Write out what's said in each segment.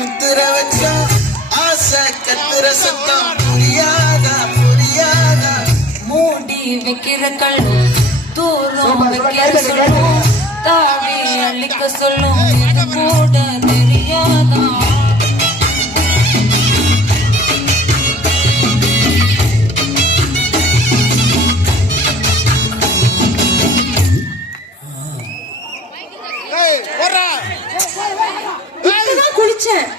முத்துற வச்சோம் ஆசை கத்துற சத்தம் புரியாதா புரியாதா மூடி வைக்கிற கல்லும் தூரம் வைக்கிற சொல்லும் தாவி அள்ளிக்க சொல்லும் இது கூட தெரியாதா குளிச்சேன்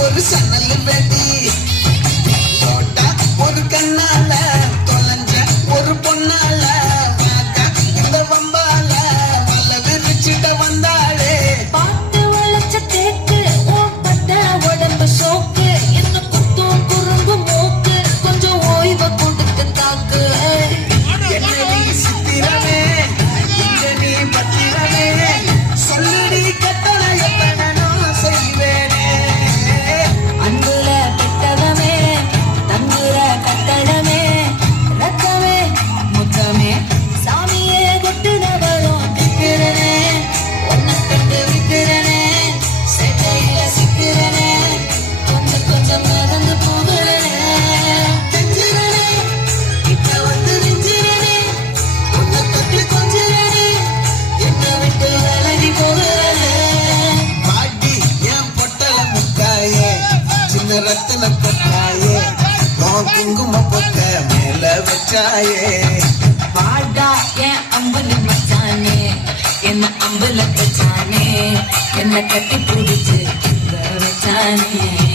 ஒரு சன்னல் வெடி ஒரு கண்ணால தொலைஞ்ச ஒரு பொண்ணால இந்த வம்பால வல்ல விரிச்சிட்ட வந்தாளே பாட்டு வளைச்ச தேக்கு ஓப்பட்ட உடம்பு சோக்கு என்ன குத்தும் குறும்பு மூக்கு கொஞ்சம் ஓய்வு கொடுத்து தாக்கு என்னடி சித்திரமே இங்க நீ பத்திரமே சொல்லடி கட்டளை எத்தனை நான் செய்வேனே அன்புல பெட்டதமே தங்குற கட்டடமே ரத்தமே முத்தமே சாமியே கொட்டுனவரும் திக்கிறனே ஒன்ன கட்டு விக்கிறனே செட்டையில சிக்கிறனே கொஞ்சம் கொஞ்சம் மறந்து போகிறனே நெஞ்சிரனே கிட்ட வந்து நெஞ்சிரனே உன்னை தொட்டு கொஞ்சிரனே என்னை விட்டு விலகி போகிறனே பாட்டி என் பொட்டல முக்காயே சின்ன ரத்தின கொட்டாயே குங்கும பொக்க மேல வச்சாயே வாடா என் அம்புலி மச்சானே என்ன அம்புல கச்சானே என்ன கட்டி பிடிச்சு வச்சானே